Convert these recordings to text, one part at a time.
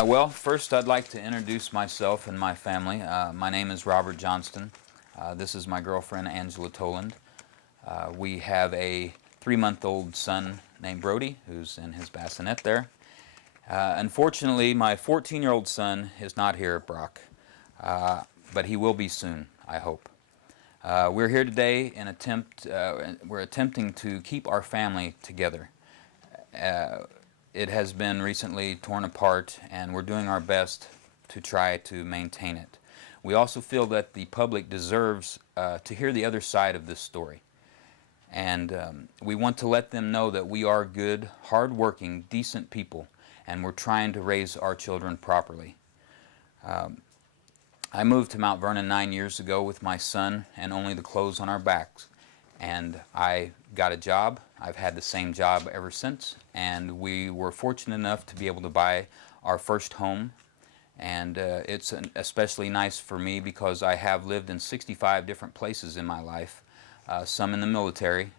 Well, first I'd like to introduce myself and my family. My name is Robert Johnston. This is my girlfriend Angela Toland. We have a 3-month-old son named Brody, who's in his bassinet there. Unfortunately, my 14-year-old son is not here, Brock, but he will be soon, I hope. We're here today we're attempting to keep our family together. It has been recently torn apart, and we're doing our best to try to maintain it. We also feel that the public deserves to hear the other side of this story. And we want to let them know that we are good, hard-working, decent people, and we're trying to raise our children properly. I moved to Mount Vernon 9 years ago with my son and only the clothes on our backs. And I got a job. I've had the same job ever since. And we were fortunate enough to be able to buy our first home. And it's especially nice for me because I have lived in 65 different places in my life, some in the military.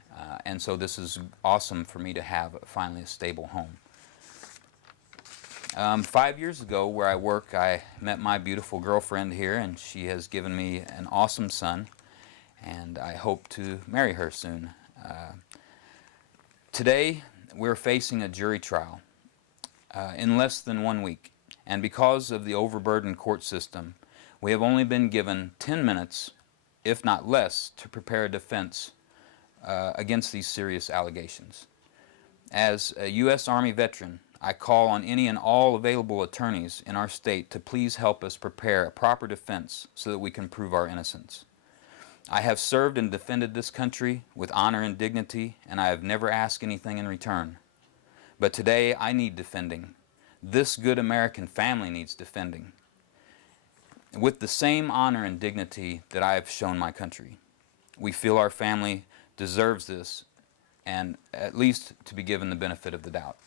And so this is awesome for me to have finally a stable home. 5 years ago, where I work, I met my beautiful girlfriend here, and she has given me an awesome son, and I hope to marry her soon. Today, we're facing a jury trial in less than 1 week, and because of the overburdened court system, we have only been given 10 minutes, if not less, to prepare a defense against these serious allegations. As a U.S. Army veteran, I call on any and all available attorneys in our state to please help us prepare a proper defense so that we can prove our innocence. I have served and defended this country with honor and dignity, and I have never asked anything in return. But today I need defending. This good American family needs defending with the same honor and dignity that I have shown my country. We feel our family deserves this, and at least to be given the benefit of the doubt.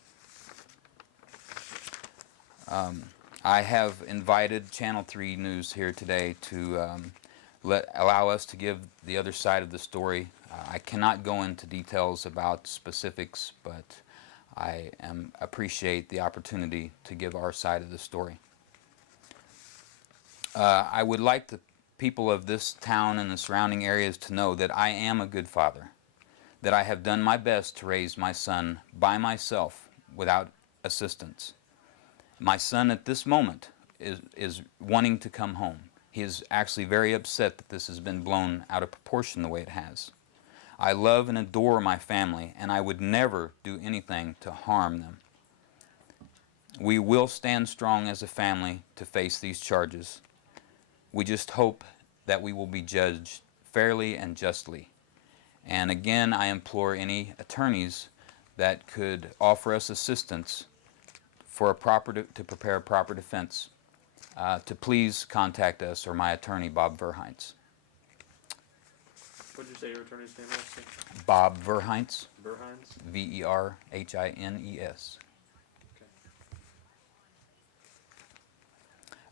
I have invited Channel 3 News here today to allow us to give the other side of the story. I cannot go into details about specifics, but I appreciate the opportunity to give our side of the story. I would like the people of this town and the surrounding areas to know that I am a good father, that I have done my best to raise my son by myself without assistance. My son at this moment is wanting to come home. He is actually very upset that this has been blown out of proportion the way it has. I love and adore my family, and I would never do anything to harm them. We will stand strong as a family to face these charges. We just hope that we will be judged fairly and justly. And again, I implore any attorneys that could offer us assistance for to prepare a proper defense, to please contact us or my attorney, Bob Verhines. What did you say your attorney's name was? Bob Verhines, Verhines? Verhines.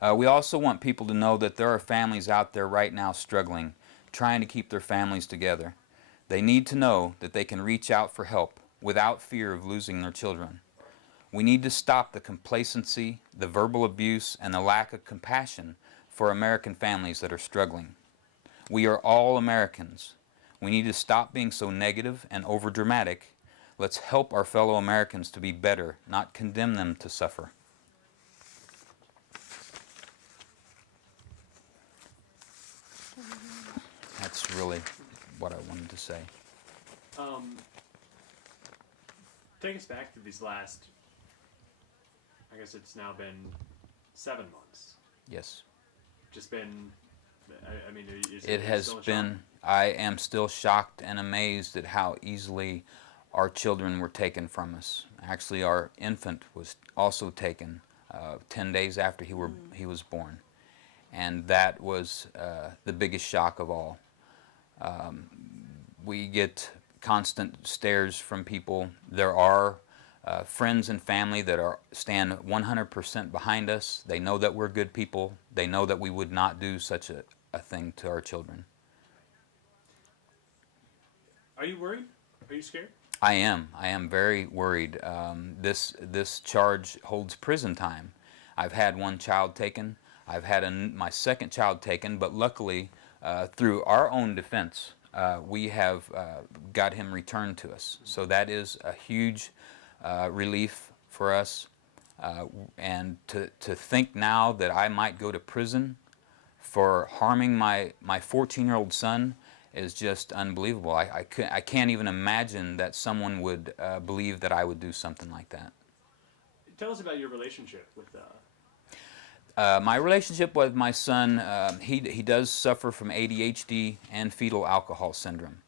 Okay. We also want people to know that there are families out there right now struggling, trying to keep their families together. They need to know that they can reach out for help without fear of losing their children. We need to stop the complacency, the verbal abuse, and the lack of compassion for American families that are struggling. We are all Americans. We need to stop being so negative and overdramatic. Let's help our fellow Americans to be better, not condemn them to suffer. That's really what I wanted to say. Um, Take us back to these last, I guess it's now been 7 months. Yes. Just been, I mean, It has been, I am still shocked and amazed at how easily our children were taken from us. Actually, our infant was also taken 10 days after he was born. And that was the biggest shock of all. We get constant stares from people. There are friends and family that stand 100% behind us. They know that we're good people. They know that we would not do such a thing to our children. Are you worried? Are you scared? I am. I am very worried. This charge holds prison time. I've had one child taken. I've had my second child taken, but luckily, through our own defense, we have got him returned to us. So that is a huge relief for us. And to think now that I might go to prison for harming my 14-year-old son is just unbelievable. I can't even imagine that someone would believe that I would do something like that. Tell us about your relationship with. My relationship with my son, he does suffer from ADHD and fetal alcohol syndrome.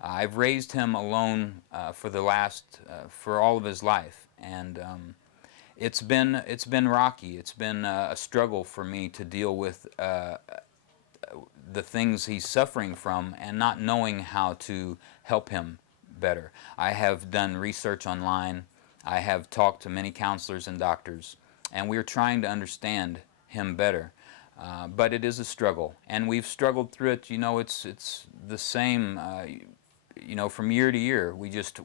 I've raised him alone for all of his life, and it's been rocky. It's been a struggle for me to deal with the things he's suffering from and not knowing how to help him better. I have done research online. I have talked to many counselors and doctors, and we're trying to understand him better. But it is a struggle, and we've struggled through it. You know, it's the same. You know, from year to year, we just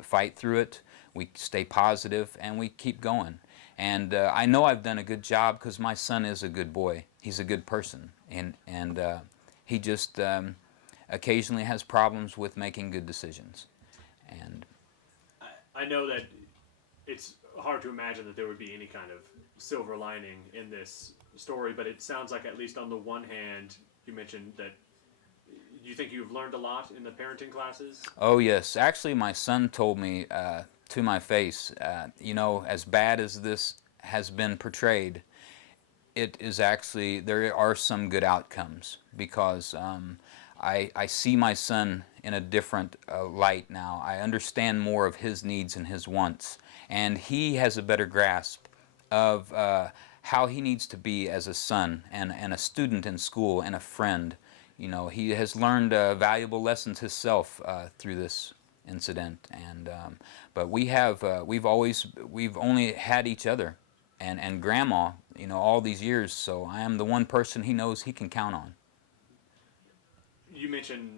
fight through it. We stay positive, and we keep going. And I know I've done a good job because my son is a good boy. He's a good person, and he just occasionally has problems with making good decisions. And I know that it's hard to imagine that there would be any kind of silver lining in this story, but it sounds like, at least on the one hand, you mentioned that you think you've learned a lot in the parenting classes. oh yes, actually, my son told me to my face, you know, as bad as this has been portrayed, it is actually, there are some good outcomes because I see my son in a different light now. I understand more of his needs and his wants, and he has a better grasp of how he needs to be as a son and a student in school and a friend. You know, he has learned valuable lessons himself through this incident, and but we've only had each other and grandma, you know, all these years. So I am the one person he knows he can count on. You mentioned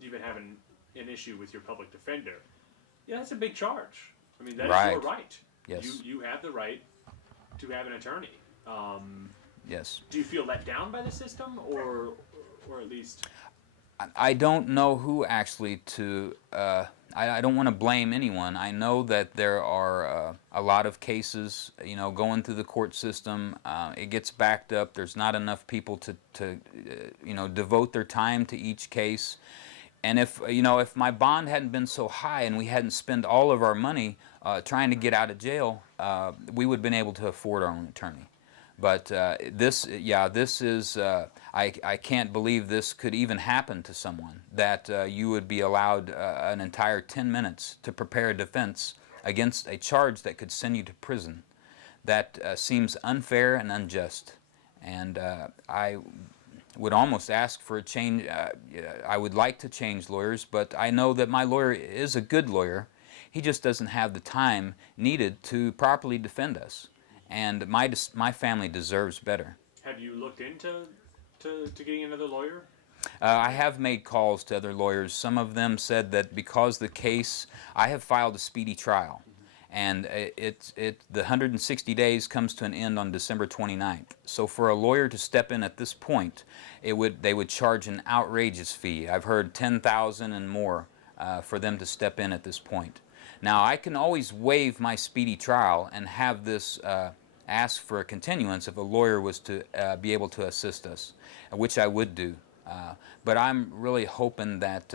you've been having an issue with your public defender. Yeah, that's a big charge. I mean, that is your right. Yes. You have the right to have an attorney. Yes. Do you feel let down by the system, or at least? I don't know who actually to. I don't want to blame anyone. I know that there are a lot of cases, you know, going through the court system. It gets backed up. There's not enough people to you know, devote their time to each case. And if, you know, if my bond hadn't been so high and we hadn't spent all of our money trying to get out of jail, we would have been able to afford our own attorney. But this is, I can't believe this could even happen to someone, that you would be allowed an entire 10 minutes to prepare a defense against a charge that could send you to prison. That seems unfair and unjust. And I would almost ask for a change. I would like to change lawyers, but I know that my lawyer is a good lawyer. He just doesn't have the time needed to properly defend us. And my family deserves better. Have you looked into getting another lawyer? I have made calls to other lawyers. Some of them said that because the case, I have filed a speedy trial, and the 160 days comes to an end on December 29th. So for a lawyer to step in at this point, they would charge an outrageous fee. I've heard $10,000 and more for them to step in at this point. Now, I can always waive my speedy trial and have this ask for a continuance if a lawyer was to be able to assist us, which I would do. But I'm really hoping that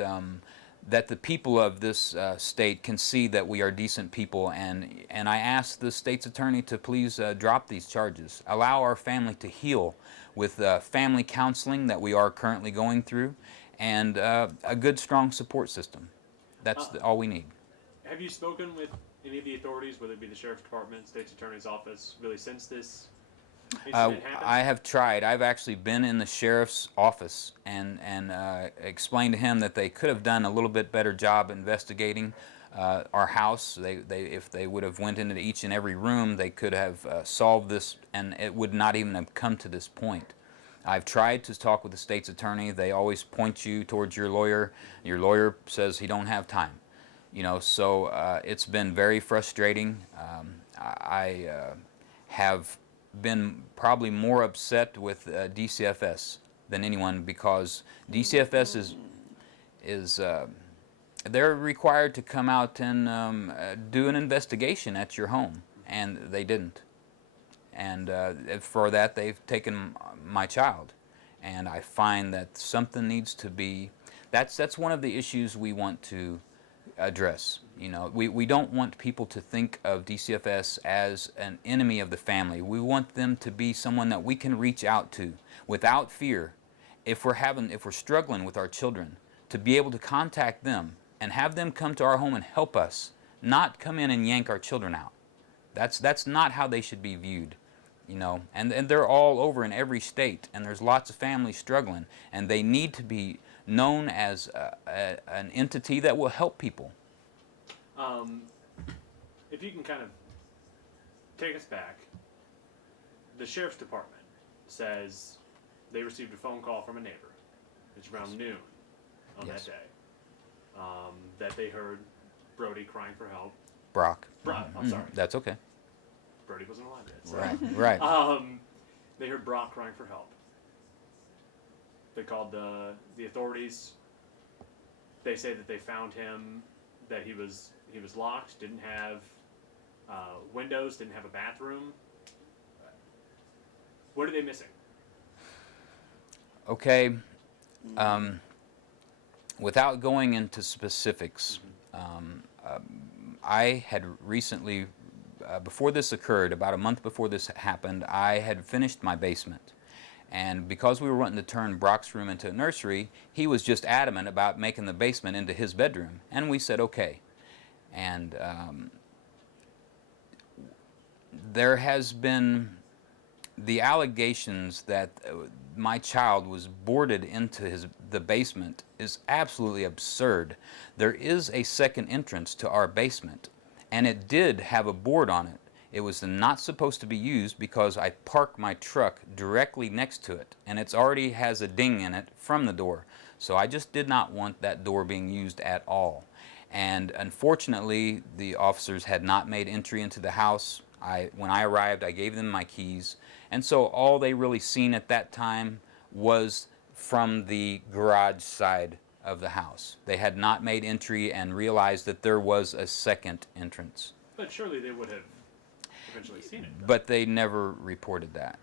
that the people of this state can see that we are decent people, and I ask the state's attorney to please drop these charges. Allow our family to heal with family counseling that we are currently going through, and a good, strong support system. That's all we need. Have you spoken with any of the authorities, whether it be the sheriff's department, state's attorney's office, really since this incident happened? I have tried. I've actually been in the sheriff's office and explained to him that they could have done a little bit better job investigating our house. If they would have went into each and every room, they could have solved this, and it would not even have come to this point. I've tried to talk with the state's attorney. They always point you towards your lawyer. Your lawyer says he don't have time. You know, so it's been very frustrating. I have been probably more upset with DCFS than anyone, because DCFS is they're required to come out and do an investigation at your home, and they didn't. And for that, they've taken my child. And I find that something needs to be. That's one of the issues we want to address. You know, we don't want people to think of DCFS as an enemy of the family. We want them to be someone that we can reach out to without fear. If we're struggling with our children, to be able to contact them and have them come to our home and help us, not come in and yank our children out. That's not how they should be viewed. You know, and they're all over in every state, and there's lots of families struggling, and they need to be known as an entity that will help people. If you can kind of take us back, the sheriff's department says they received a phone call from a neighbor. It's around noon on Yes. that day. That they heard Brody crying for help. Brock. I'm sorry. That's okay. Brody wasn't alive yet. So. Right. They heard Brock crying for help. They called the authorities. They say that they found him, that he was locked, didn't have windows, didn't have a bathroom. What are they missing? Okay. Without going into specifics, I had recently, before this occurred, about a month before this happened, I had finished my basement. And because we were wanting to turn Brock's room into a nursery, he was just adamant about making the basement into his bedroom. And we said, okay. And there has been the allegations that my child was boarded into the basement is absolutely absurd. There is a second entrance to our basement, and it did have a board on it. It was not supposed to be used because I parked my truck directly next to it, and it already has a ding in it from the door. So I just did not want that door being used at all. And unfortunately, the officers had not made entry into the house. When I arrived, I gave them my keys, and so all they really seen at that time was from the garage side of the house. They had not made entry and realized that there was a second entrance. But surely they would have eventually seen it. But they never reported that.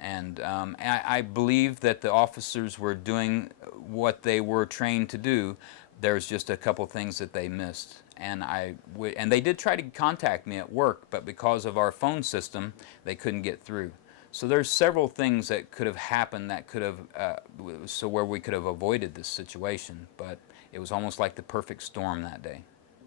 And I believe that the officers were doing what they were trained to do. There's just a couple things that they missed. And they did try to contact me at work, but because of our phone system, they couldn't get through. So there's several things that could have happened that could have, where we could have avoided this situation. But it was almost like the perfect storm that day.